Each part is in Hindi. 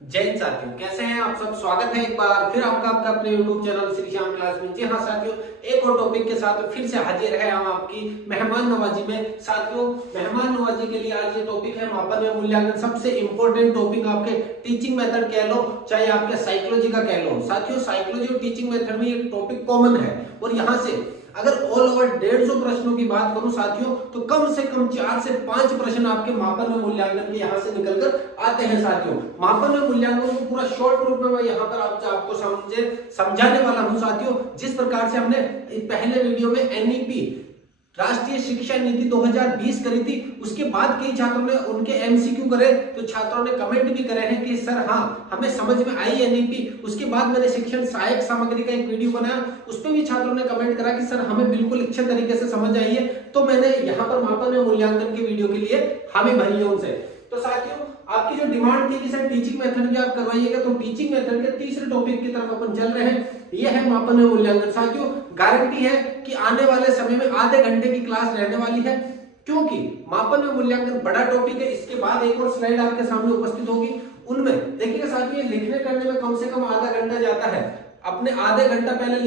जय हिंद साथियों, कैसे हैं आप सब। स्वागत है एक बार फिर आपका अपने YouTube channel Shri Shyam class में। जी हाँ साथियों, एक और टॉपिक के साथ फिर से हाजिर है हम आपकी मेहमान नवाजी में। साथियों, मेहमान नवाजी के लिए आज ये टॉपिक है मापन व मूल्यांकन। सबसे इंपॉर्टेंट टॉपिक आपके टीचिंग मेथड कह लो, चाहे आपके साइकोलॉजी का कह लो। साथियों, साइकोलॉजी और टीचिंग मेथड में ये टॉपिक कॉमन है और यहाँ से अगर ऑल ओवर 150 प्रश्नों की बात करूं साथियों, तो कम से कम 4 से 5 प्रश्न आपके मापन व मूल्यांकन के यहाँ से निकलकर आते हैं। साथियों, मापन व मूल्यांकन को पूरा शॉर्ट रूप में मैं यहाँ पर आपको समझाने वाला हूं। साथियों, जिस प्रकार से हमने पहले वीडियो में एनईपी राष्ट्रीय शिक्षा नीति 2020 करी थी, उसके बाद कई छात्रों ने उनके एमसीक्यू करे, तो छात्रों ने कमेंट भी करे हैं कि सर हाँ हमें समझ में आई एनईपी। उसके बाद मैंने शिक्षण सहायक सामग्री का एक वीडियो बनाया, उस पर भी छात्रों ने कमेंट करा कि सर हमें बिल्कुल अच्छे तरीके से समझ आई है। तो मैंने यहाँ पर मापन और मूल्यांकन के वीडियो के लिए हामी भरी है उनसे। तो साथियों, आपकी जो डिमांड थी कि सर टीचिंग मेथड भी आप करवाइएगा, तो टीचिंग मेथड के तीसरे टॉपिक की तरफ अपन चल रहे हैं। यह है मापन व मूल्यांकन। साथियों, गारंटी है कि आने वाले समय में आधे घंटे की क्लास रहने वाली है, क्योंकि मापन व मूल्यांकन बड़ा टॉपिक है। इसके बाद एक और स्लाइड आपके सामने उपस्थित होगी, उनमें देखिएगा साथियों, लिखने करने में कम से कम आधा घंटा जाता है। अपने आधे घंटा पहले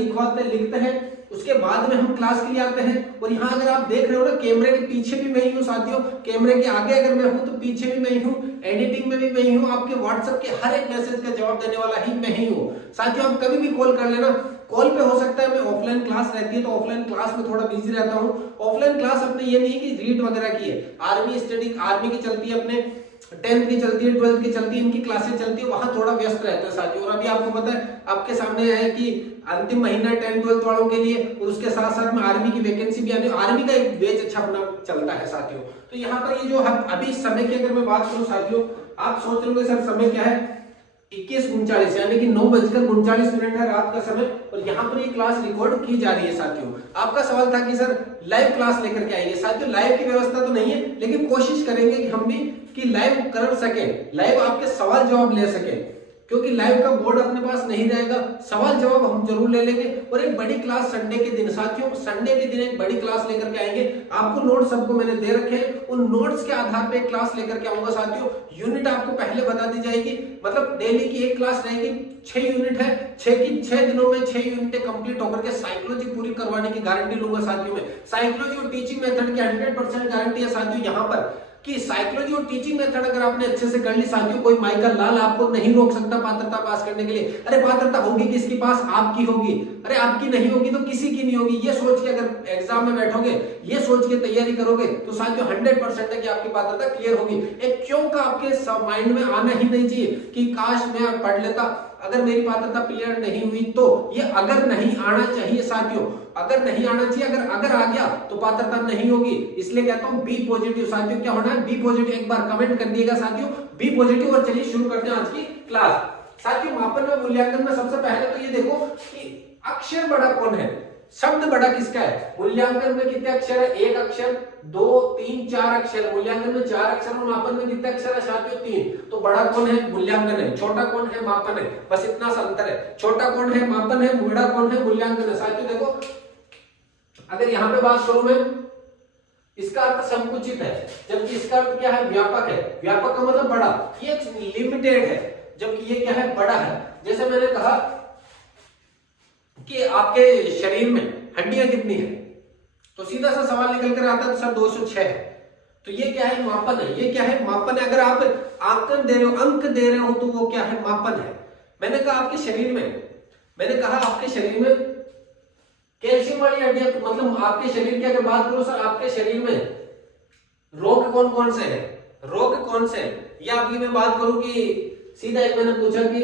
लिखते हैं, उसके बाद में हम क्लास के लिए आते हैं। और यहाँ अगर आप देख रहे हो ना, कैमरे के पीछे भी मैं ही हूँ साथियों, कैमरे के आगे अगर मैं हूँ तो पीछे भी मैं ही हूँ, एडिटिंग में भी मैं ही हूँ, आपके व्हाट्सएप के हर एक मैसेज का जवाब देने वाला ही मैं ही हूँ। साथियों, आप कभी भी कॉल कर लेना। कॉल पे हो सकता है मैं ऑफलाइन क्लास रहती है तो ऑफलाइन क्लास में थोड़ा बिजी रहता हूँ। ऑफलाइन क्लास अपने ये नहीं कि रीड वगैरह की है, आर्मी की चलती है, अपने 10th की चलती है, 12th की चलती है, इनकी क्लासेस चलती है, वहां थोड़ा व्यस्त रहता है साथियों। और अभी आपको पता है, आपके सामने है कि अंतिम महीना 10th 12th वालों के लिए, और उसके साथ साथ में आर्मी की वैकेंसी भी आने, आर्मी का एक बैच अच्छा अपना चलता है साथियों। तो यहाँ पर ये जो अभी समय की अगर मैं बात करूं साथियों, आप सोच रहे होंगे सर समय क्या है, 21:39 यानी कि 9:39 है रात का समय, और यहाँ पर ये क्लास रिकॉर्ड की जा रही है। साथियों, आपका सवाल था कि सर लाइव क्लास लेकर के आइए। साथियों, लाइव की व्यवस्था तो नहीं है, लेकिन कोशिश करेंगे कि हम भी कि लाइव कर सके, लाइव आपके सवाल जवाब ले सके, क्योंकि लाइव का बोर्ड अपने पास नहीं रहेगा, सवाल जवाब हम जरूर ले लेंगे। और एक बड़ी क्लास संडे के दिन, साथियों संडे के दिन एक बड़ी क्लास लेकर के आएंगे। आपको नोट्स सबको मैंने दे रखे हैं, उन नोट्स के आधार पे एक क्लास लेकर के आऊंगा साथियों। यूनिट आपको पहले बता दी जाएगी, मतलब डेली की एक क्लास रहेगी, 6 यूनिट है, 6 दिनों में 6 यूनिट कंप्लीट होकर के साइकोलॉजी पूरी करवाने की गारंटी लूंगा साथियों। में साइकोलॉजी और टीचिंग मेथड की 100% गारंटी है साथियों यहाँ पर, कि साइकोलॉजी और टीचिंग मेथड अगर आपने अच्छे से कर ली साथियों, कोई माइकल लाल आपको नहीं रोक सकता पात्रता पास करने के लिए। अरे पात्रता होगी किसके पास, आपकी होगी। अरे आपकी नहीं होगी तो किसी की नहीं होगी। ये सोच के अगर एग्जाम में बैठोगे, ये सोच के तैयारी करोगे, तो साथियों 100% है कि आपकी पात्रता क्लियर होगी। एक क्यों का आपके माइंड में आना ही नहीं चाहिए कि काश मैं पढ़ लेता, अगर मेरी पात्रता क्लियर नहीं हुई तो। ये अगर नहीं आना चाहिए साथियों, अगर नहीं आना चाहिए, अगर आ गया तो पात्रता नहीं होगी। इसलिए कहता हूं बी पॉजिटिव साथियों। क्या होना है, बी पॉजिटिव। एक बार कमेंट कर दिएगा साथियों, बी पॉजिटिव। और चलिए शुरू करते हैं आज की क्लास। साथियों, मापन व मूल्यांकन में सबसे पहले तो ये देखो कि अक्षर बड़ा कौन है, शब्द बड़ा किसका है। मूल्यांकन में कितने अक्षर है, 1 अक्षर, 2, 3, 4 अक्षर। मूल्यांकन में 4 अक्षर, और मापन में कितने अक्षर है साथियों, 3। तो बड़ा कौन है, मूल्यांकन है, छोटा कौन है, मापन है। बस इतना सा अंतर है, छोटा कौन है, मापन है, बड़ा कौन है, मूल्यांकन है। साथियों देखो, अगर यहां पे बात करूं मैं, इसका अर्थ संकुचित है, जबकि इसका अर्थ क्या है, व्यापक है। व्यापक का मतलब बड़ा, ये लिमिटेड है, जबकि ये क्या है, बड़ा है। जैसे मैंने कहा कि आपके शरीर में हड्डियां कितनी है, तो सीधा सा सवाल निकल कर आता है सर 206 है। तो ये क्या है, मापन है। ये क्या है, मापन है। अगर आप आंकन दे रहे हो, अंक दे रहे हो, तो वो क्या है, मापन है। मैंने कहा आपके शरीर में कैल्शियम वाली हड्डियां, मतलब आपके शरीर की अगर बात करो सर, आपके शरीर में रोग कौन कौन से हैं, या अभी मैं बात करूं कि सीधा एक मैंने पूछा कि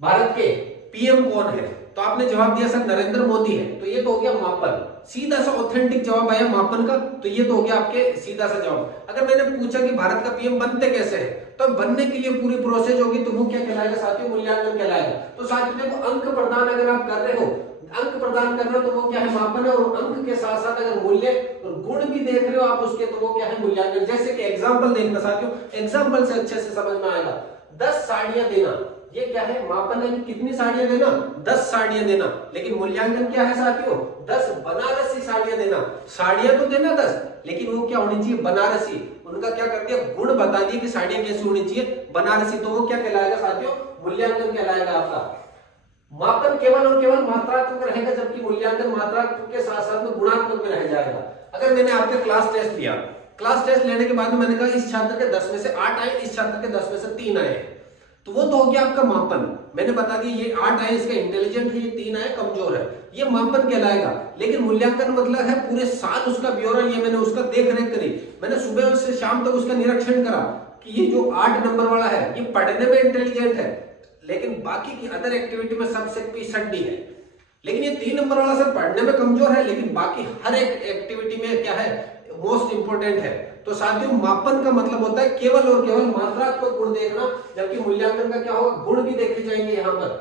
भारत के पीएम कौन है, तो आपने जवाब दिया सर नरेंद्र मोदी है। तो ये तो हो गया मापन, सीधा सा ऑथेंटिक जवाब आया मापन का। तो ये तो हो गया आपके सीधा सा जवाब। अगर मैंने पूछा कि भारत का पीएम बनते कैसे है, तो बनने के लिए पूरी प्रोसेस होगी, तो वो क्या कहलाएगा साथियों, मूल्यांकन कहलाएगा। तो साथियों देखो, अंक प्रदान अगर आप कर रहे हो, अंक प्रदान कर रहे हो, तो वो क्या है, मापन है। और अंक के साथ साथ अगर मूल्य और गुण भी देख रहे हो आप उसके, तो वो क्या है, मूल्यांकन। जैसे कि एग्जांपल देखना साथियों, एग्जांपल से अच्छे से समझ में आएगा। 10 साड़ियां देना। ये क्या है, मापन है कि कितनी साड़ियां देना, 10 साड़ियां देना। लेकिन मूल्यांकन क्या है साथियों, 10 बनारसी साड़ियां देना। साड़ियां तो देना 10, लेकिन वो क्या होनी चाहिए, बनारसी। उनका क्या कर दिया, गुण बता दिए कि साड़ियां कैसी होनी चाहिए, बनारसी। तो वो क्या कहलाएगा साथियों, मूल्यांकन कहलाएगा आपका। मापन केवल और केवल मात्रात्मक रहेगा, जबकि मूल्यांकन मात्रात्मक के साथ साथ में गुणात्मक में रह जाएगा। अगर मैंने आपके क्लास टेस्ट लिया, क्लास टेस्ट लेने के बाद में मैंने कहा इस छात्र के 10 में से 8 आए, इस छात्र के 10 में से 3 आए, तो वो तो हो गया आपका मापन। मैंने बता दिया ये 8 आए इसका इंटेलिजेंट है, ये 3 आए कमजोर है, ये मापन कहलाएगा। लेकिन मूल्यांकन मतलब है पूरे साल उसका ब्यौरा लिया मैंने, उसका देख रेख करी, मैंने सुबह से शाम तक उसका निरीक्षण करा कि ये जो 8 नंबर वाला है ये पढ़ने में इंटेलिजेंट है, लेकिन बाकी की अदर एक्टिविटी में सबसे पिछड़ी है। लेकिन ये 3 नंबर वाला सर पढ़ने में कमजोर है, लेकिन बाकी हर एक एक्टिविटी में क्या है, मोस्ट इंपोर्टेंट है। तो साथियों मापन का मतलब होता है केवल और केवल मात्रात्मक गुण देखना, जबकि मूल्यांकन का क्या होगा, गुण भी देखे जाएंगे यहाँ पर।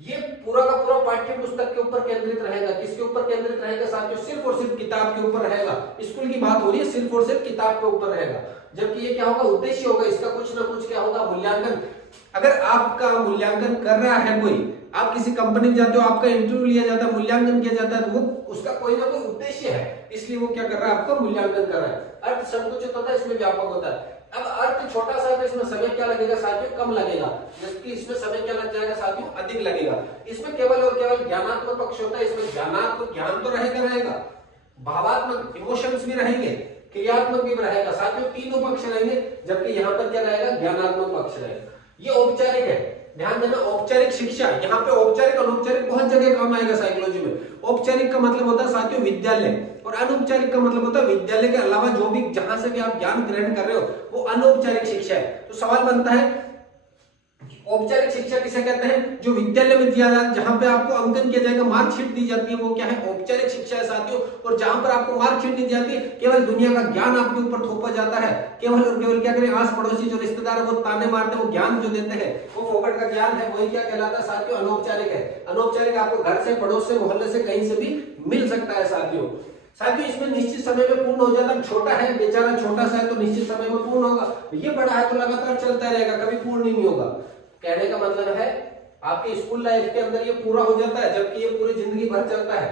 ये पूरा का पूरा पाठ्य पुस्तक के ऊपर केंद्रित रहेगा। किसके ऊपर केंद्रित रहेगा साथियों, सिर्फ और सिर्फ किताब के ऊपर रहेगा। स्कूल की बात हो रही है, सिर्फ और सिर्फ किताब के ऊपर रहेगा। जबकि ये क्या होगा, उद्देश्य होगा इसका कुछ ना कुछ क्या होगा, मूल्यांकन। अगर आपका मूल्यांकन कर रहा है कोई, आप किसी कंपनी में जाते हो, आपका इंटरव्यू लिया जाता है, मूल्यांकन किया जाता है, तो वो उसका कोई ना कोई उद्देश्य है, इसलिए वो क्या कर रहा है, आपका मूल्यांकन कर रहा है। अर्थ संकुचित होता है, इसमें व्यापक होता है। अब अर्थ छोटा सा है तो इसमें समय क्या लगेगा साथियों, कम लगेगा, जबकि इसमें समय क्या लग जाएगा साथियों, अधिक लगेगा। इसमें केवल और केवल ज्ञानात्मक पक्ष होता है, इसमें ज्ञानात्मक ज्ञान तो रहेगा, भावात्मक इमोशंस भी रहेंगे, क्रियात्मक भी रहेगा साथियों, तीनों पक्ष रहेंगे। जबकि यहाँ पर क्या रहेगा, ज्ञानात्मक पक्ष रहेगा। ये औपचारिक है, ध्यान देना, औपचारिक शिक्षा। यहाँ पे औपचारिक अनौपचारिक बहुत जगह काम आएगा साइकोलॉजी में। औपचारिक का मतलब होता है साथियों विद्यालय, और अनौपचारिक का मतलब होता है विद्यालय के अलावा जो भी जहां से भी आप ज्ञान ग्रहण कर रहे हो वो अनौपचारिक शिक्षा है। तो सवाल बनता है औपचारिक शिक्षा किसे कहते हैं, जो विद्यालय में दिया जाता है, जहां पे आपको अंकन किया जाएगा, मार्कशीट दी जाती है, वो क्या है, औपचारिक शिक्षा है साथियों। और जहां पर आपको मार्कशीट दी जाती है, केवल दुनिया का ज्ञान आपके ऊपर थोपा जाता है, केवल और केवल क्या करें, आस पड़ोसी जो रिश्तेदार है वो ताने मारते हैं, वो ज्ञान जो देते हैं वो फोकट का ज्ञान है, वही क्या कहलाता है साथियों, अनौपचारिक है। अनौपचारिक आपको घर से, पड़ोस से, मोहल्ले से, कहीं से भी मिल सकता है साथियों। साथियों इसमें निश्चित समय में पूर्ण हो जाता है। छोटा है बेचारा, छोटा सा है तो निश्चित समय में पूर्ण होगा, ये बड़ा है तो लगातार चलता रहेगा, कभी पूर्ण ही नहीं होगा। कहने का मतलब है आपके स्कूल लाइफ के अंदर ये पूरा हो जाता है, जबकि ये पूरी जिंदगी भर चलता है।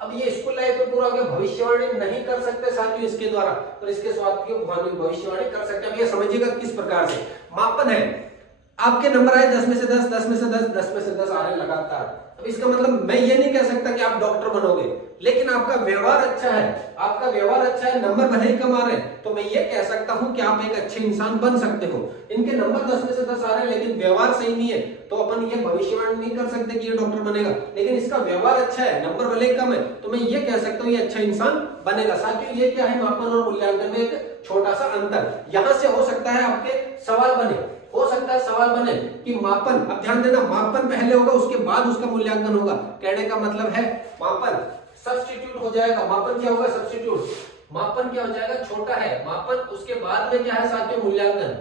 अब ये स्कूल लाइफ में पूरा हो गया, भविष्यवाणी नहीं कर सकते साथियों इसके द्वारा, पर इसके स्वास्थ्य की भविष्यवाणी कर सकते हैं। अब ये समझिएगा किस प्रकार से मापन है। आपके नंबर आए 10 में से 10, 10 में से 10, 10 में से 10 आ रहे लगातार। अब इसका मतलब मैं ये नहीं कह सकता कि आप डॉक्टर बनोगे, लेकिन आपका व्यवहार अच्छा है, आपका व्यवहार अच्छा है, नंबर भले ही कम आ रहे हैं, तो मैं ये कह सकता हूं कि आप एक अच्छे इंसान बन सकते हो। इनके नंबर 10 में से 10 आ रहे हैं, लेकिन व्यवहार सही नहीं है, तो अपन ये भविष्यवाणी नहीं कर सकते कि ये डॉक्टर बनेगा। लेकिन इसका व्यवहार अच्छा है, नंबर भले ही कम है, तो मैं ये कह सकता हूँ ये अच्छा इंसान बनेगा। साथियों ये क्या है, मापन और मूल्यांकन में एक छोटा सा अंतर। यहां से हो सकता है आपके सवाल बने, हो सकता है सवाल बने कि मापन, अब ध्यान देना, मापन पहले होगा उसके बाद उसका मूल्यांकन होगा। कहने का मतलब है मापन सब्स्टिट्यूट हो जाएगा, मापन क्या होगा, सब्स्टिट्यूट। मापन क्या हो जाएगा, छोटा है मापन, उसके बाद में क्या है साथियों, मूल्यांकन।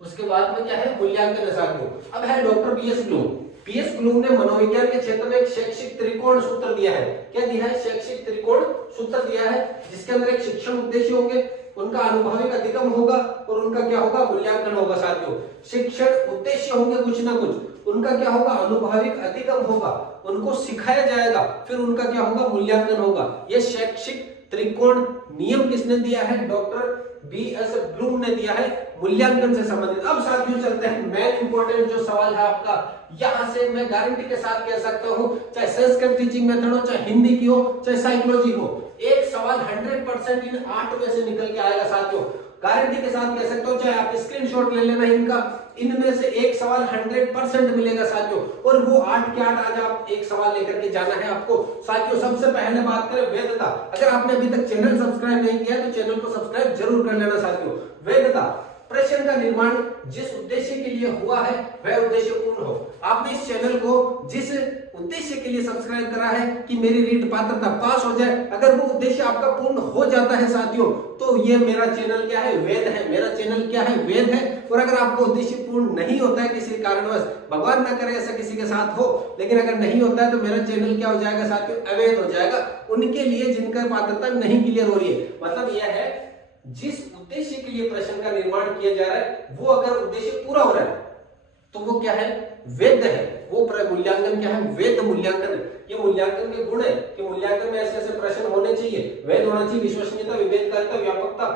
उसके बाद में क्या है, मूल्यांकन है साथियों। अब है doctor B S Bloom. B S Bloom ने मनोविज्ञान के क्षेत्र में एक शैक्षिक त्रिकोण सूत्र दिया है। क्या दिया है, शैक्षिक त्रिकोण सूत्र दिया है, जिसके अंदर एक शिक्षण उद्देश्य होंगे, उनका अनुभविक अधिगम होगा, और उनका क्या होगा, मूल्यांकन होगा साथियों। शिक्षण उद्देश्य होंगे कुछ ना कुछ, उनका क्या होगा, अनुभविक अधिगम होगा, उनको सिखाया जाएगा, फिर उनका क्या होगा, मूल्यांकन होगा। ये शैक्षिक त्रिकोण नियम किसने दिया है, डॉक्टर बीएस ब्लूम ने दिया है, मूल्यांकन से संबंधित। अब साथियों चलते हैं मेन इंपॉर्टेंट जो सवाल है आपका, यहां से मैं गारंटी के साथ कह सकता हूं, चाहे संस्कृत टीचिंग मेथड हो, चाहे हिंदी की हो, चाहे साइकोलॉजी हो, एक सवाल 100% इन 8 में से निकल के आएगा साथियों। गारंटी के साथ कह सकता हूं, चाहे आप स्क्रीनशॉट ले लेना इनका, इनमें से एक सवाल 100% मिलेगा साथियों। और वो 8 के 8 आज आप एक सवाल लेकर के जाना है आपको साथियों। सबसे पहले बात करें वेदता। अगर आपने अभी तक चैनल सब्सक्राइब नहीं किया तो चैनल को सब्सक्राइब जरूर कर लेना साथियों। वेदता, प्रश्न का निर्माण जिस उद्देश्य के लिए हुआ है वह उद्देश्य पूर्ण हो। आपने इस चैनल को जिस उद्देश्य के लिए सब्सक्राइब करा है कि मेरी रीट पात्रता पास हो जाए, अगर वो उद्देश्य आपका पूर्ण हो जाता है साथियों, तो ये मेरा चैनल क्या है, वेद है। मेरा चैनल क्या है, वेद है। और अगर आपका उद्देश्य पूर्ण नहीं होता है किसी कारणवश, भगवान ना करे ऐसा किसी के साथ हो, लेकिन अगर नहीं होता है तो मेरा चैनल क्या हो जाएगा साथियों, अवैध हो जाएगा उनके लिए जिनका पात्रता नहीं क्लियर हो रही है। मतलब यह है जिस उद्देश्य के लिए प्रश्न का निर्माण किया जा रहा है, वो अगर उद्देश्य पूरा हो रहा है तो वो क्या है, वैध है। वो मूल्यांकन क्या है, वैध मूल्यांकन। ये मूल्यांकन के गुण है कि मूल्यांकन में ऐसे ऐसे प्रश्न होने चाहिए, वैध होना चाहिए, विश्वसनीयता, विवेककारिता, व्यापकता,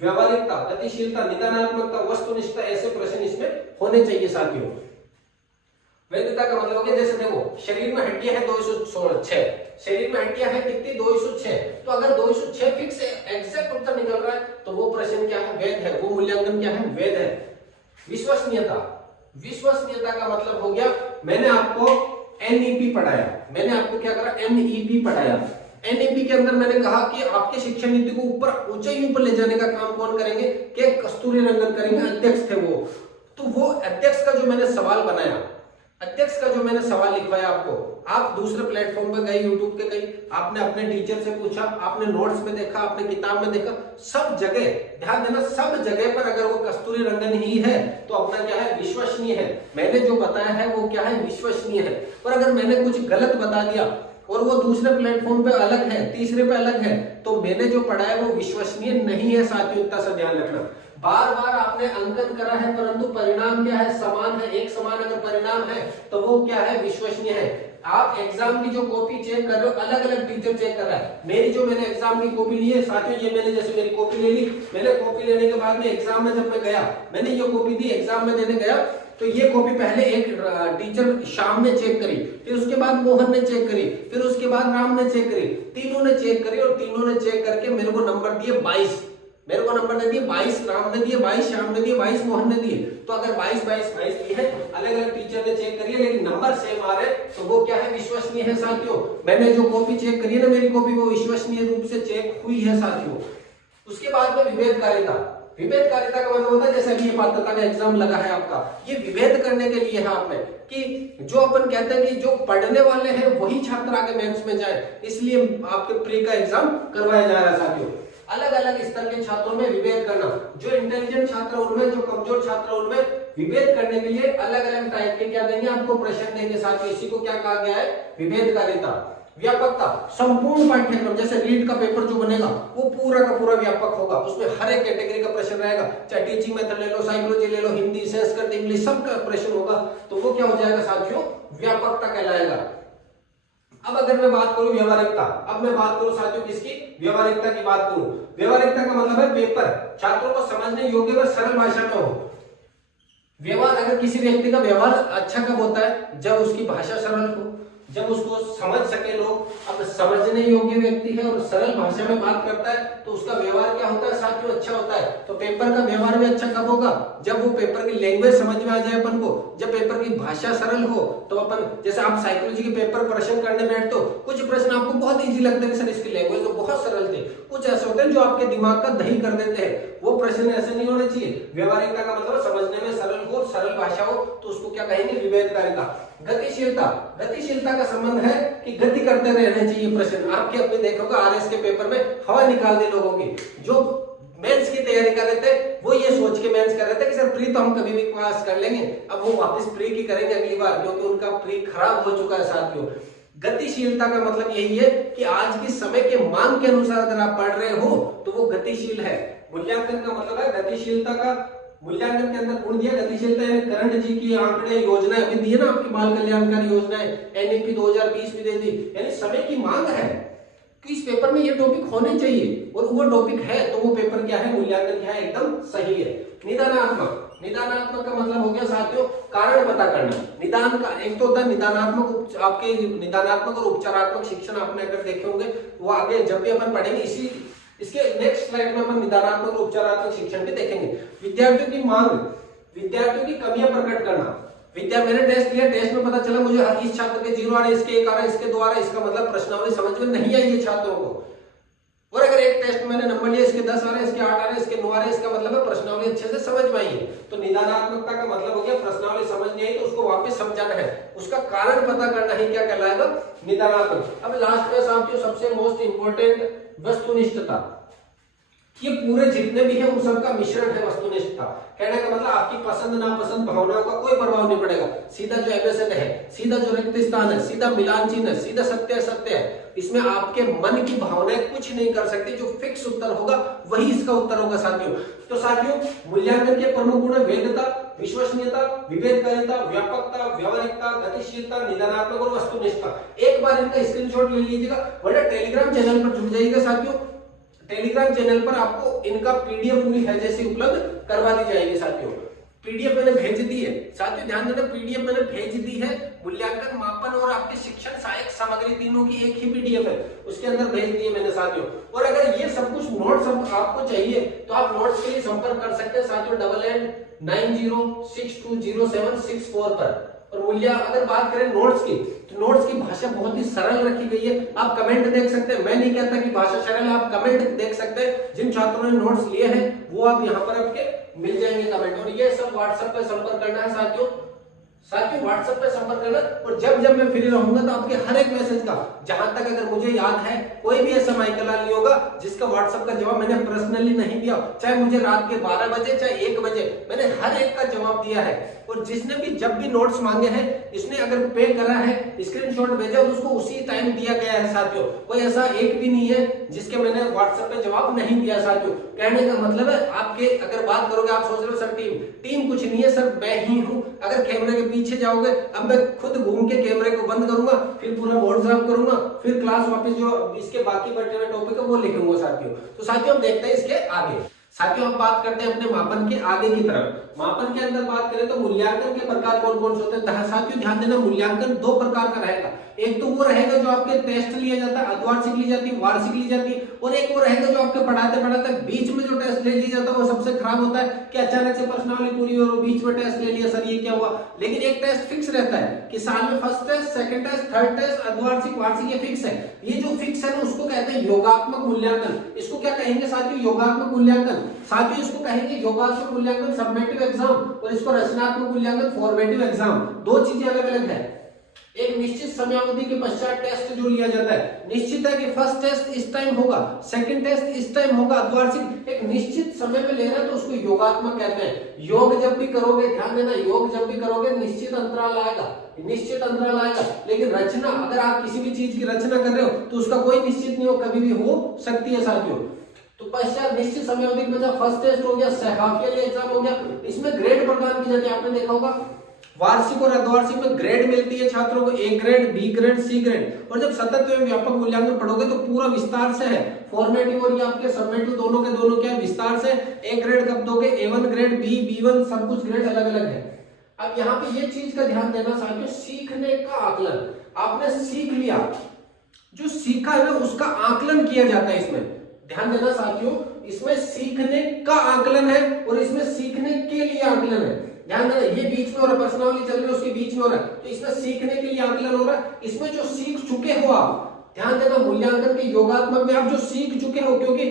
व्यवहारिकता, गतिशीलता, निदानात्मकता, वस्तुनिष्ठता, ऐसे प्रश्न इसमें होने चाहिए साथियों। वैधता का मतलब हो गया, जैसे देखो शरीर में हड्डियां है 206, शरीर में हड्डियां है कितनी, 206। तो अगर 206 फिक्स एग्जैक्ट उत्तर निकल रहा है तो वो प्रश्न क्या है, वैध है, वो मूल्यांकन क्या है, वैध है। विश्वसनीयता, विश्वसनीयता का मतलब हो गया, मैंने आपको एनईपी पढ़ाया, मैंने आपको क्या करा, एनईपी पढ़ाया। एनईपी के अंदर मैंने कहा कि आपके शिक्षा नीति को ऊपर ऊंचाई ऊपर ले जाने का काम कौन करेंगे, के कस्तूरीरंगन करेंगे, अध्यक्ष थे वो। तो वो अध्यक्ष का जो मैंने सवाल बनाया, अध्यक्ष का जो मैंने सवाल लिखवाया आपको, आप दूसरे प्लेटफॉर्म पे गए, यूट्यूब पे गए, आपने अपने टीचर से पूछा, आपने नोट्स में देखा, आपने किताब में देखा, सब जगह ध्यान देना, सब जगह पर अगर वो कस्तूरीरंगन ही है तो अपना क्या है, विश्वसनीय है। मैंने जो बताया है वो क्या है, विश्वसनीय है। और अगर मैंने कुछ गलत बता दिया और वो दूसरे प्लेटफॉर्म पे अलग है, तीसरे पे अलग है, तो मैंने जो पढ़ाया वो विश्वसनीय नहीं है साथियों, इतना सा ध्यान रखना। बार बार आपने अंकन करा है परंतु परिणाम क्या है, समान है, एक समान अगर परिणाम है तो वो क्या है, विश्वसनीय है। आप एग्जाम की जो कॉपी चेक कर रहे हो, अलग अलग टीचर चेक कर रहा है। मेरी जो मैंने एग्जाम की कॉपी ली है साथियों, ये मैंने जैसे मेरी कॉपी ले ली, मैंने कॉपी लेने के बाद में एग्जाम में जब मैं गया, मैंने ये कॉपी दी, एग्जाम में देने गया, तो ये कॉपी पहले एक टीचर श्याम ने चेक करी, फिर उसके बाद मोहन ने चेक करी, फिर उसके बाद राम ने चेक करी, तीनों ने चेक करी और तीनों ने चेक करके मेरे को नंबर दिए 22। मेरे को नंबर दे दिए 22, राम ने दिए 22, श्याम ने दिए 22, मोहन ने दिए। तो अगर 22 22 22 दिए हैं, अलग अलग टीचर ने चेक करिए लेकिन नंबर सेम आ रहे, तो वो क्या है, विश्वसनीय है साथियों। मैंने जो कॉपी चेक करी है ना, मेरी कॉपी वो विश्वसनीय रूप से चेक हुई है साथियों। उसके बाद में विभेदकारिता, विभेदकारिता का मतलब होता है जैसे अभी ये पात्रता का एग्जाम लगा है आपका, ये विभेद करने के लिए है आपने कि जो अपन कहते हैं कि जो पढ़ने वाले हैं वही छात्र आगे मेंस में जाए, इसलिए आपके प्री का एग्जाम करवाया जा रहा है साथियों। अलग अलग स्तर के छात्रों में विभेद करना, जो इंटेलिजेंट छात्र उनमें, जो कमजोर छात्र उनमें, विभेद करने के लिए अलग अलग टाइप के क्या देंगे आपको, प्रश्न देंगे साथियों। इसी को क्या कहा गया है, विभेदकारिता। व्यापकता, संपूर्ण पाठ्यक्रम, जैसे रीट का पेपर जो बनेगा वो पूरा का पूरा व्यापक होगा, उसमें हर एक कैटेगरी का प्रश्न रहेगा, चाहे टीचिंग मेथड ले लो, साइकोलॉजी ले लो, हिंदी, संस्कृत, इंग्लिश, सबका प्रश्न होगा, तो वो क्या हो जाएगा साथियों, व्यापकता कहलाएगा। अब अगर मैं बात करूं व्यवहारिकता, अब मैं बात करूं साथियों किसकी, व्यवहारिकता की बात करूं। व्यवहारिकता का मतलब है पेपर छात्रों को समझने योग्य व सरल भाषा में हो। व्यवहार, अगर किसी व्यक्ति का व्यवहार अच्छा कब होता है, जब उसकी भाषा सरल हो, जब उसको समझ सके लोग। अब समझने योग्य व्यक्ति है और सरल भाषा में बात करता है तो उसका व्यवहार क्या होता है साथियों, अच्छा होता है। तो पेपर का व्यवहार भी अच्छा कब होगा, जब वो पेपर की लैंग्वेज समझ में आ जाए अपन को, जब पेपर की भाषा सरल हो। तो अपन जैसे आप साइकोलॉजी के पेपर प्रश्न करने बैठते हो, कुछ प्रश्न आपको बहुत इजी लगते हैं, सर इसकी लैंग्वेज तो बहुत सरल थी, कुछ ऐसे होते हैं जो आपके दिमाग का दही कर देते हैं, वो प्रश्न ऐसे नहीं होने चाहिए। व्यवहारिकता का मतलब समझने में सरल हो, सरल भाषा हो, तो उसको क्या कहेंगे, विभेदकारिता। गतिशीलता, गतिशीलता का संबंध है कि गति करते रहने चाहिए प्रश्न। आपके अपने देखोगे आरएस के पेपर में हवा निकाल दी लोगों की, जो मेंस की तैयारी कर रहे थे वो ये सोच के मेंस कर रहे थे कि सर प्री तो हम कभी भी पास कर लेंगे, अब वो वापस प्री की करेंगे अगली बार, क्योंकि उनका प्री खराब हो चुका है साथियों। गतिशीलता का मतलब यही है कि आज के समय के मांग के अनुसार अगर आप पढ़ रहे हो तो वो गतिशील है। मूल्यांकन का मतलब है गतिशीलता का, मूल्यांकन के अंदर गुण दिया गतिशीलता है। करण जी की आंकड़े योजना अभी दी है ना आपकी बाल कल्याणकारी योजनाएं, एनईपी 2020 भी दे दी, यानी समय की मांग है कि इस पेपर में ये टॉपिक होने चाहिए और वो टॉपिक है, तो वो पेपर क्या है, मूल्यांकन क्या है, एकदम सही है। निदानात्मक, निदानात्मक का मतलब हो गया साथियों कारण पता करना। निदान का एक तो होता है निदानात्मक, आपके निदानात्मक और उपचारात्मक शिक्षण आपने अगर देखे होंगे वो आगे जब भी अपन पढ़ेंगे इसी इसके नेक्स्ट स्लाइड में अपन निदानात्मक और उपचारात्मक शिक्षण भी देखेंगे। विद्यार्थियों की मांग, विद्यार्थियों की कमियां प्रकट करना। मैंने टेस्ट लिया, टेस्ट में पता चला मुझे इस छात्र के 0 आ रहे, इसके 1 आ रहा है, इसके 2 आ रहा है, इसका मतलब प्रश्नावली समझ में नहीं आई है छात्रों को। और अगर एक टेस्ट मैंने नंबर लिया, इसके 10 आ रहे हैं, इसके 8 आ रहे हैं, इसके 9 आ रहे हैं, इसका मतलब है प्रश्नावली अच्छे से समझ में आई है। तो निदानात्मकता का मतलब हो गया प्रश्नावली समझ नहीं आई तो उसको वापस समझाना है, उसका कारण पता करना ही क्या कहलाएगा, निदानात्मक। अब लास्ट में साथियों सबसे मोस्ट इंपोर्टेंट वस्तुनिष्ठता। ये पूरे जितने भी है उन सबका मिश्रण है वस्तुनिष्ठता। कहने का मतलब आपकी पसंद नापसंद भावनाओं का कोई प्रभाव नहीं पड़ेगा। सीधा जो एबेसेड है, सीधा जो रिक्त स्थान है, सीधा मिलान चिन्ह है, सीधा सत्य सत्य है, इसमें आपके मन की भावनाएं कुछ नहीं कर सकती। जो फिक्स उत्तर होगा वही इसका उत्तर होगा साथियों। तो साथियों, मूल्यांकन के प्रमुख गुण वेदता, विश्वसनीयता, विभेदकारिता, व्यापकता, व्यावहारिकता, गतिशीलता, निदानात्मक और वस्तुनिष्ठता। एक बार इनका स्क्रीनशॉट ले लीजिएगा, वरना टेलीग्राम चैनल पर जुड़ जाइएगा साथियों। टेलीग्राम चैनल पर आपको इनका पीडीएफ पूरी है जैसी उपलब्ध करवा दी जाएगी साथियों। पीडीएफ मैंने भेज दी है साथियों, ध्यान देना, पीडीएफ मैंने भेज दी है। मूल्यांकन, मापन और आपके शिक्षण सहायक सामग्री तीनों की एक ही पीडीएफ है, उसके अंदर भेज दी है मैंने साथियों। और अगर ये सब कुछ नोट्स आपको चाहिए तो आप नोट्स के लिए संपर्क कर सकते हैं साथियों 8890620764 पर। और मूल्य अगर बात करें नोट्स की, तो नोट्स की भाषा बहुत ही सरल रखी गई है। आप कमेंट देख सकते हैं, मैं नहीं कहता कि भाषा सरल है, आप कमेंट देख सकते हैं। जिन छात्रों ने नोट्स लिए हैं वो आप यहाँ पर आपके मिल जाएंगे कमेंट। और ये सब व्हाट्सएप पे संपर्क करना है साथियों, व्हाट्सएप पे संपर्क करना। और जब जब मैं फ्री रहूंगा तो आपके हर एक मैसेज का, जहां तक अगर मुझे याद है, कोई भी ऐसा माइकलाल नहीं होगा जिसका व्हाट्सएप का जवाब मैंने पर्सनली नहीं दिया। चाहे मुझे रात के 12 बजे चाहे 1 बजे, मैंने हर एक का जवाब दिया है। और जिसने भी जब भी नोट्स मांगे हैं, इसने अगर पे करा है, स्क्रीनशॉट भेजा तो उसको उसी टाइम दिया गया है साथियों। कोई ऐसा एक भी नहीं है जिसके मैंने व्हाट्सएप पे जवाब नहीं दिया साथियों। कहने का मतलब है, आपके अगर बात करोगे, आप सोच रहे हो सर टीम कुछ नहीं है सर, मैं ही हूं। अगर कैमरे के पीछे जाओगे, अब मैं खुद घूम के कैमरे को बंद करूंगा, फिर पूरा बोर्ड साफ करूंगा, फिर क्लास वापस जो इसके बाकी बचे हुए टॉपिक है वो लिखूंगा साथियों। तो साथियों, हम देखते हैं इसके आगे। साथियों, हम बात करते हैं अपने मापन के आगे की तरफ। मापन के अंदर बात करें तो मूल्यांकन के प्रकार कौन कौन से होते हैं साथियों। ध्यान देना, मूल्यांकन 2 प्रकार का रहेगा। एक तो वो रहेगा जो आपके टेस्ट लिया जाता है, अर्धवार्षिक ली जाती है, वार्षिक ली जाती है। और एक वो रहेगा जो आपके पढ़ाते पढ़ाते बीच में जो टेस्ट ले लिया जाता है, वो सबसे खराब होता है कि अचानक से प्रश्नावली पूरी और बीच में टेस्ट ले लिया, सर ये क्या हुआ। लेकिन एक टेस्ट फिक्स रहता है कि साल में first test, second test, third test, अर्धवार्षिक, वार्षिक, ये फिक्स है। ये जो फिक्स है ना, उसको कहते हैं योगात्मक मूल्यांकन। इसको क्या कहेंगे साथियों? योगात्मक मूल्यांकन। साथियों, इसको कहेंगे योगात्मक मूल्यांकन समेटिव एग्जाम, और इसको रचनात्मक मूल्यांकन फॉर्मेटिव एग्जाम। दो चीजें अलग अलग है। एक निश्चित समयावधि के पश्चात टेस्ट जो लिया जाता है, निश्चित है कि फर्स्ट टेस्ट इस टाइम होगा, सेकंड टेस्ट इस टाइम होगा, अर्धवार्षिक एक निश्चित समय में ले रहे हैं तो उसको योगात्मक कहते हैं। योग जब भी करोगे, ध्यान देना, योग जब भी करोगे निश्चित अंतराल आएगा, निश्चित अंतराल आएगा। लेकिन रचना, अगर आप किसी भी चीज की रचना कर रहे हो तो उसका कोई निश्चित नहीं हो, कभी भी हो सकती है साथियों। तो पश्चात निश्चित समयावधि के पश्चात फर्स्ट टेस्ट हो गया, हाफ ईयरली एग्जाम हो गया। इसमें ग्रेड प्रदान की जाती है, आपने देखा होगा वार्षिक और अर्धवार्षिक में ग्रेड मिलती है छात्रों को, A grade, B grade, C grade. और जब सतत एवं व्यापक मूल्यांकन पढ़ोगे तो पूरा विस्तार से है, फॉर्मेटिव और ये आपके समेटिव दोनों के दोनों क्या है, विस्तार से। ए ग्रेड कब दोगे, A1 ग्रेड, बी, B1, सब कुछ ग्रेड अलग अलग है। अब यहाँ पे ये चीज का ध्यान देना साथियों, सीखने का आकलन। आपने सीख लिया, जो सीखा है ना उसका आकलन किया जाता है इसमें। ध्यान देना साथियों, इसमें सीखने का आकलन है और इसमें सीखने के लिए आकलन है। ध्यान देना, ये बीच में हो रहा है, प्रश्नावली चल रही है उसके बीच में हो रहा है, तो इसमें सीखने के लिए आकलन हो रहा है। इसमें जो सीख चुके हो आप, ध्यान देना, मूल्यांकन के योगात्मक में आप जो सीख चुके हो, क्योंकि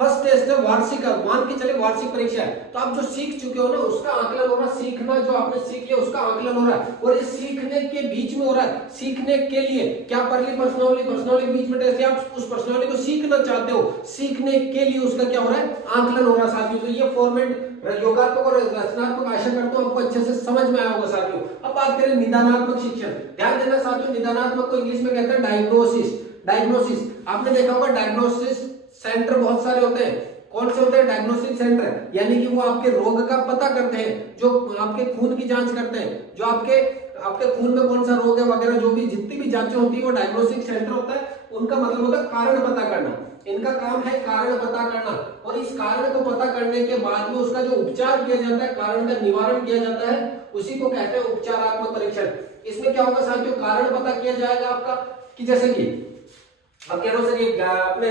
फर्स्ट टेस्ट है वार्षिक, मान के चले वार्षिक परीक्षा है, तो आप जो सीख चुके हो ना उसका आकलन हो रहा है। सीखना जो आपने सीख लिया उसका आकलन हो रहा है, और ये सीखने के बीच में हो रहा है। सीखने के लिए क्या पढ़ ली, प्रश्नावली, प्रश्नावली बीच में टेस्ट, आप उस प्रश्नावली को सीखना चाहते हो, सीखने के लिए उसका क्या हो रहा है, आकलन हो रहा है साथियों। तो ये फॉर्मेट योगात्मक और रचनात्मक, आशा करता हूं आपको अच्छे से समझ में आया होगा साथियों। अब बात करें निदानात्मक शिक्षण। ध्यान देना साथियों, निदानात्मक को इंग्लिश में कहते हैं डायग्नोसिस। डायग्नोसिस आपने देखा होगा, डायग्नोसिस सेंटर बहुत सारे होते हैं। कौन से होते हैं? डायग्नोस्टिक सेंटर, यानी कि वो आपके रोग का पता करते हैं, जो आपके खून की जांच करते हैं, जो आपके खून में कौन सा रोग है वगैरह, जो भी जितनी भी जांचें होती है वो डायग्नोस्टिक सेंटर होता है। उनका मतलब होता है कारण पता करना। इनका काम है कारण पता करना, और इस कारण को पता करने के बाद में उसका जो उपचार किया जाता है, कारण का निवारण किया जाता है, उसी को कहते हैं उपचारात्मक परीक्षण। इसमें क्या होगा साथियों, कारण पता किया जाएगा आपका, कि जैसे कि अब कह रहे हो सर ये अपने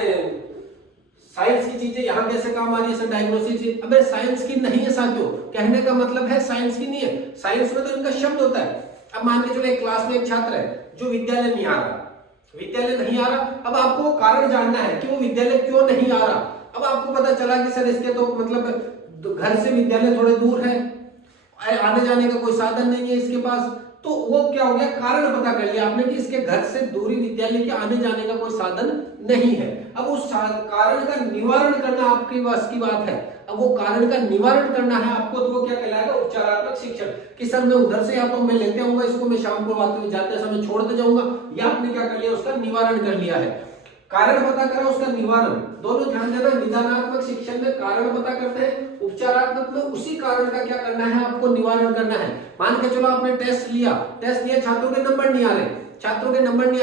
साइंस की चीजें यहाँ कैसे काम आ रही है सर, डायग्नोस्टिक। अबे साइंस की नहीं है साथियों, कहने का मतलब है साइंस की नहीं है। साइंस में तो इनका शब्द होता है। अब मान के चलो एक क्लास में एक छात्र है जो विद्यालय नहीं आ रहा, अब आपको कारण जानना है कि वो विद्यालय क्यों नहीं आ रहा। अब आपको पता चला कि सर इसके तो मतलब घर से विद्यालय थोड़े दूर है, आने जाने का कोई साधन नहीं है इसके पास, तो वो क्या हो गया, कारण पता कर लिया आपने कि इसके घर से दूरी विद्यालय के आने जाने का कोई साधन नहीं है। अब उस कारण का निवारण करना आपके बस की बात है। अब वो कारण का निवारण करना है आपको, तो वो क्या कहलाएगा, उपचारात्मक शिक्षण। कि सर मैं उधर से या तो मैं लेते आऊंगा इसको, मैं शाम को आते हुए जाते समय छोड़ते जाऊंगा, या आपने क्या कर लिया, उसका निवारण कर लिया है। कारण पता करा, उसका निवारण, दोनों ध्यान देना। निदानात्मक शिक्षण में कारण पता करते हैं, उपचारात्मक में उसी कारण का क्या करना है, आपको निवारण करना है। मान के चलो आपने टेस्ट लिया, छात्रों के नंबर नहीं आ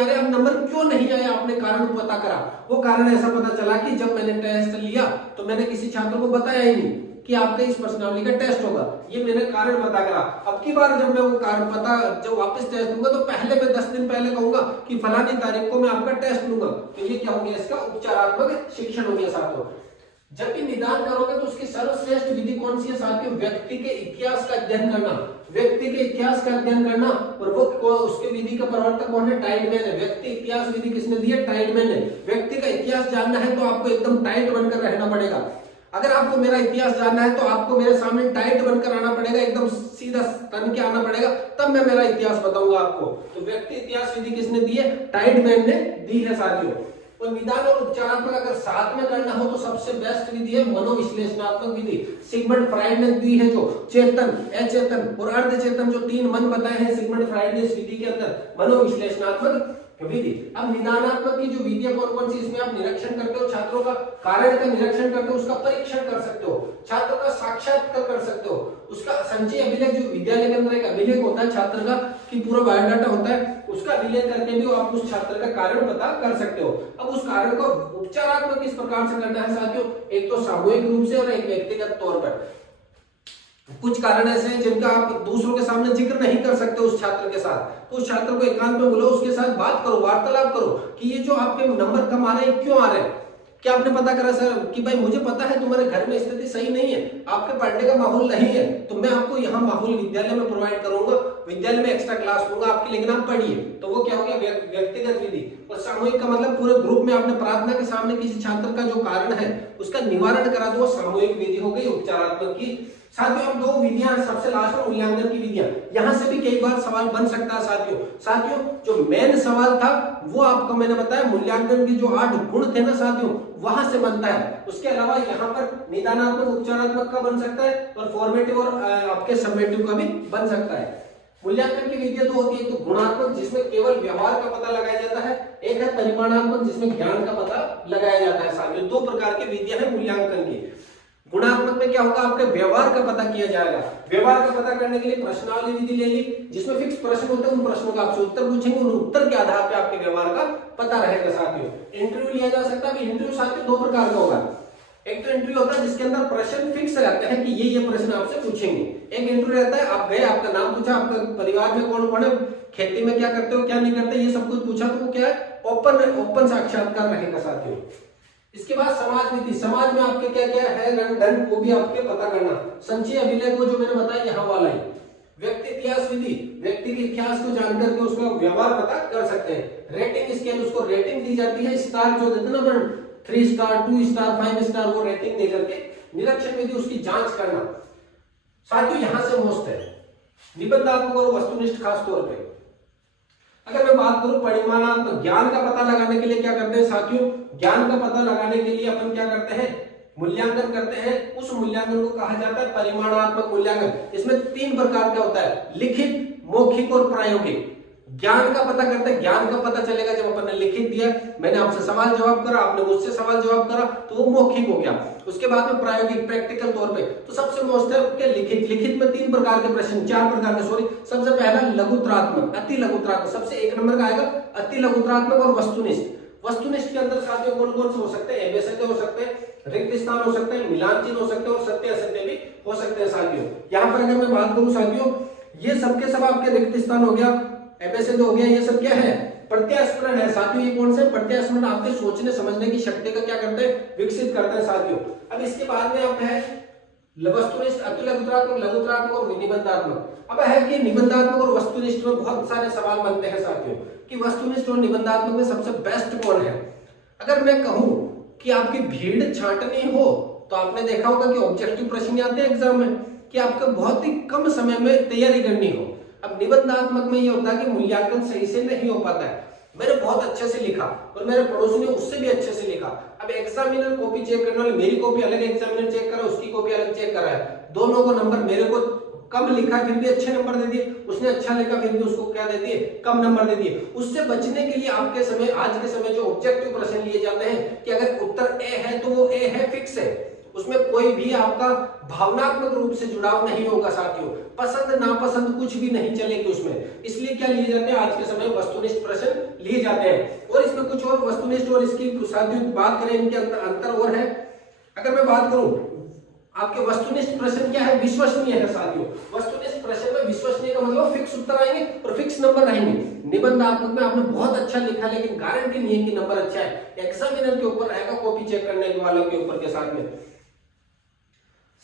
रहे, अब नंबर क्यों नहीं आए, आपने कारण पता करा। वो कारण ऐसा पता चला कि जब मैंने टेस्ट लिया तो मैंने किसी छात्र को बताया ही नहीं कि आपका इस पर्सनालिटी का टेस्ट होगा, ये मैंने कारण पता करा। अब की बार जब मैं वो कारण पता, जब वापस टेस्ट दूंगा तो पहले मैं 10 दिन पहले कहूंगा कि फलानी तारीख को मैं आपका टेस्ट लूंगा, तो ये क्या हो गया, इसका उपचारात्मक शिक्षण हो गया साथियों। जब भी निदान करोगे तो उसकी सर्वश्रेष्ठ विधि कौन सी है साथियों, व्यक्ति के इतिहास का अध्ययन करना, व्यक्ति के इतिहास का अध्ययन करना। और वो उसके विधि का प्रवर्तक कौन है, टाइटमैन है। व्यक्ति इतिहास विधि किसने दी है, टाइटमैन है। व्यक्ति का इतिहास जानना है तो आपको एकदम टाइट बनकर रहना पड़ेगा। अगर आपको मेरा इतिहास जानना है तो आपको मेरे सामने टाइट बनकर आना पड़ेगा, एकदम सीधा तन के आना पड़ेगा, तब मैं मेरा इतिहास बताऊंगा आपको। तो व्यक्ति इतिहास विधि किसने दी है, टाइटमैन ने दी है साथियों। और निदान और उपचारात्मक अगर साथ में करना हो तो सबसे बेस्ट विधि है मनोविश्लेषणात्मक विधि। सिगमंड फ्राइड ने दी है, जो चेतन, अचेतन और अर्धचेतन, जो 3 मन बताए हैं सिगमंड फ्राइड ने इस विधि के अंदर, मनोविश्लेषणात्मक विधि। अब निदानात्मक की जो विधियां कौन कौन सी, इसमें आप निरीक्षण करते हो छात्रों का, कारण का निरीक्षण करते हो, उसका परीक्षण कर सकते हो, छात्र का साक्षात्कार कर सकते हो, उसका संचय अभिलेख, जो विद्यालय के अंदर एक अभिलेख होता है छात्र का कि पूरा बायोडाटा होता है, उसका अभिलेख करके भी आप उस छात्र का कारण पता कर सकते हो। अब उस कारण को उपचारात्मक किस प्रकार से करना है साथियों, एक तो सामूहिक रूप से और एक व्यक्तिगत तौर पर। कुछ कारण ऐसे हैं जिनका आप दूसरों के सामने जिक्र नहीं कर सकते उस छात्र के साथ, तो उस छात्र को एकांत में बुलाओ, उसके साथ बात करो, वार्तालाप करो कि ये जो आपके नंबर कम आ रहे हैं क्यों आ रहे हैं, क्या आपने पता करा सर कि भाई मुझे पता है तुम्हारे घर में स्थिति सही नहीं है, आपके पढ़ने का माहौल नहीं है, तो मैं आपको यहाँ माहौल विद्यालय में प्रोवाइड करूंगा, विद्यालय में एक्स्ट्रा क्लास लूंगा आपके, लेकिन आप पढ़िए। तो वो क्या हो गया, व्यक्तिगत विधि। और सामूहिक का मतलब पूरे ग्रुप में आपने प्रार्थना के सामने किसी छात्र का जो कारण है उसका निवारण करा दो, सामूहिक विधि हो गई उपचारात्मक की। साथियों अब 2 विधियां, सबसे लास्ट में मूल्यांकन की विधियां, यहां से भी कई बार सवाल बन सकता है साथियों। जो मेन सवाल था वो आपको मैंने बताया, मूल्यांकन की जो 8 गुण थे ना साथियों, वहां से बनता है। उसके अलावा यहाँ पर निदानात्मक, उपचारात्मक का बन सकता है, और फॉर्मेटिव और आपके सबमेटिव का भी बन सकता है। मूल्यांकन की विधियां 2 होती है, एक तो गुणात्मक जिसमें केवल व्यवहार का पता लगाया जाता है, एक है परिमाणात्मक जिसमें ज्ञान का पता लगाया जाता है साथियों। 2 प्रकार की विधियां हैं मूल्यांकन की। गुणात्मक में क्या होगा, आपके व्यवहार का पता किया जाएगा। व्यवहार का पता करने के लिए प्रश्नावली विधि ले ली, जिसमें फिक्स प्रश्न होते हैं, उन प्रश्नों का आपसे उत्तर पूछेंगे, उन उत्तर के आधार पे आपके व्यवहार का पता रहेगा साथियों। इंटरव्यू लिया जा सकता है, इंटरव्यू साथियों 2 प्रकार का होगा। एक तो इंटरव्यू होता है जिसके अंदर प्रश्न फिक्स रहते हैं कि ये प्रश्न आपसे पूछेंगे। एक इंटरव्यू रहता है, आप गए, आपका नाम पूछा, आपका परिवार में कौन कौन है, खेती में क्या करते हो क्या नहीं करते, ये सब कुछ पूछा, तो वो क्या है, ओपन साक्षात्कार रहेगा साथियों। इसके बाद समाज विधि, समाज में आपके क्या क्या है रंग ढंग, वो भी आपके पता करना। संचय अभिलेख, वो जो मैंने बताया यहाँ वाला है। व्यक्ति इतिहास विधि, व्यक्ति के इतिहास को जानकर के उसका व्यवहार पता कर सकते हैं। रेटिंग स्केल, उसको रेटिंग दी जाती है, स्टार जो देते ना 3 स्टार 2 स्टार 5 स्टार, वो रेटिंग दे करके। निरीक्षण विधि, उसकी जांच करना साथियों। यहां से मोस्ट है निबंधात्मक और वस्तुनिष्ठ, खास तौर पे अगर मैं बात करूं परिमाणात्मक, ज्ञान का पता लगाने के लिए क्या करते हैं साथियों, ज्ञान का पता लगाने के लिए अपन क्या करते हैं, मूल्यांकन करते हैं। उस मूल्यांकन को कहा जाता है परिमाणात्मक मूल्यांकन। इसमें 3 प्रकार का होता है, लिखित, मौखिक और प्रायोगिक। ज्ञान का पता करते हैं, ज्ञान का पता चलेगा जब अपन ने लिखित दिया, मैंने आपसे सवाल जवाब करा, आपने मुझसे सवाल जवाब करा, तो वो मौखिक हो गया। उसके बाद में प्रायोगिक, प्रैक्टिकल तौर पे, तो सबसे मोस्ट है कि लिखित में 3 प्रकार के प्रश्न, 4 प्रकार के सॉरी। सबसे पहला लघुत्रात्मक, अति लघुत्रात्मक, सबसे 1 नंबर का आएगा अति लघुत्रात्मक और वस्तुनिष्ठ। वस्तुनिष्ठ के अंदर साथियों कौन कौन से हो सकते हैं, एबीसीडी हो सकते हैं, रिक्त स्थान हो सकते हैं, मिलान चिन्ह हो सकते हैं, और सत्य असत्य भी हो सकते हैं साथियों। यहाँ पर अगर मैं बात करूं साथियों, ये सबके सब आपके रिक्त स्थान हो गया, एबीसीडी हो गया, ये सब क्या है, प्रत्यास्मरण है साथियों। ये कौन से प्रत्यास्मरण, आपके सोचने समझने की शक्ति का क्या करते हैं, विकसित करते हैं साथियों। अब इसके बाद में आप है वस्तुनिष्ठ, अति लघुत्रात्मक, लघुत्रात्मक और निबंधात्मक। अब है कि निबंधात्मक और वस्तुनिष्ठ में बहुत सारे सवाल बनते हैं साथियों कि वस्तुनिष्ठ और निबंधात्मक में सबसे बेस्ट कौन है। अगर मैं कहूं कि आपकी भीड़ छांटनी हो, तो आपने देखा होगा कि ऑब्जेक्टिव प्रश्न आते हैं एग्जाम में कि आपको बहुत ही कम समय में तैयारी करनी हो, अब निबंधात्मक में ये होता है कि मूल्यांकन सही से नहीं हो पाता है। मैंने बहुत अच्छे से लिखा और मेरे पड़ोसी ने उससे भी अच्छे से लिखा, अब एग्जामिनर कॉपी चेक करने वाले मेरी कॉपी अलग एग्जामिनर चेक कर रहा है, उसकी कॉपी अलग चेक कर रहा है, दोनों को नंबर, मेरे को कम लिखा है फिर भी अच्छे नंबर दे दिए, उसने अच्छा लिखा फिर भी उसको क्या दे दिए, कम नंबर दे दिए। उससे बचने के लिए आपके समय, आज के समय जो ऑब्जेक्टिव प्रश्न लिए जाते हैं कि अगर उत्तर ए है तो वो ए है, फिक्स है, उसमें कोई भी आपका भावनात्मक रूप से जुड़ाव नहीं होगा साथियों, पसंद नापसंद कुछ भी नहीं चलेगी उसमें। इसलिए क्या लिए जाते हैं आज के समय, वस्तुनिष्ठ प्रश्न लिए जाते हैं। और इसमें कुछ और वस्तुनिष्ठ और इसकी साथियों बात करें, इनके अंतर और है। अगर मैं बात करूं आपके वस्तुनिष्ठ प्रश्न क्या है, विश्वसनीय है साथियों। वस्तुनिष्ठ प्रश्न में विश्वसनीय का मतलब फिक्स उत्तर आएंगे और फिक्स नंबर रहेंगे। निबंधात्मक में आपने बहुत अच्छा लिखा लेकिन गारंटी नहीं है कि नंबर अच्छा है, एग्जामिनर के ऊपर रहेगा, कॉपी चेक करने वालों के ऊपर के साथ में।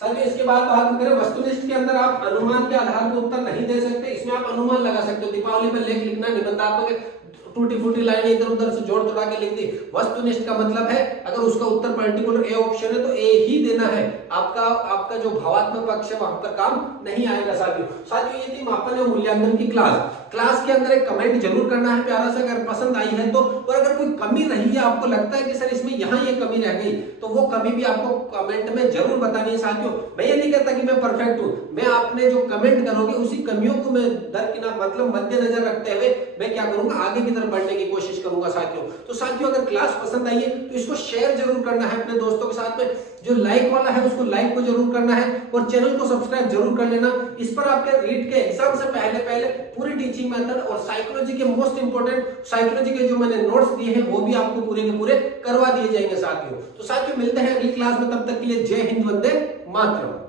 साथियों इसके बाद बात करें वस्तुनिष्ठ के अंदर आप अनुमान के आधार पर उत्तर नहीं दे सकते, इसमें आप अनुमान लगा सकते हो। दीपावली पर लेख लिखना, निबंधात्मक टूटी फूटी लाइनें इधर उधर से जोड़ तोड़ा के लिख दी। वस्तुनिष्ठ का मतलब है अगर उसका उत्तर पर्टिकुलर ए ऑप्शन है तो ए ही देना है, आपका जो भावात्मक पक्ष है वहां पर काम नहीं आएगा साथियों ये थी मापन और मूल्यांकन की क्लास के अंदर एक कमेंट जरूर करना है प्यारा सा, अगर पसंद आई है तो। और अगर कोई कमी रही है, आपको लगता है कि सर इसमें यहाँ ये कमी रह गई, तो वो कमी भी आपको कमेंट में जरूर बतानी है साथियों। मैं ये नहीं कहता कि मैं परफेक्ट हूँ, मैं आपने जो कमेंट करोगे उसी कमियों को मैं मतलब मद्देनजर रखते हुए मैं क्या करूंगा, आगे की तरफ बढ़ने की कोशिश करूंगा साथियों। तो साथियों अगर क्लास पसंद आई है तो इसको शेयर जरूर करना है अपने दोस्तों के साथ में, जो लाइक वाला है उसको लाइक को जरूर करना है और चैनल को सब्सक्राइब जरूर कर लेना। इस पर आपके रीट के एग्जाम से पहले पूरी टीचिंग मेथड और साइकोलॉजी के मोस्ट इंपोर्टेंट साइकोलॉजी के जो मैंने नोट्स दिए हैं वो भी आपको पूरे के पूरे करवा दिए जाएंगे साथियों। तो साथियों मिलते हैं अगली क्लास में, तब तक के लिए जय हिंद, वंदे मातरम।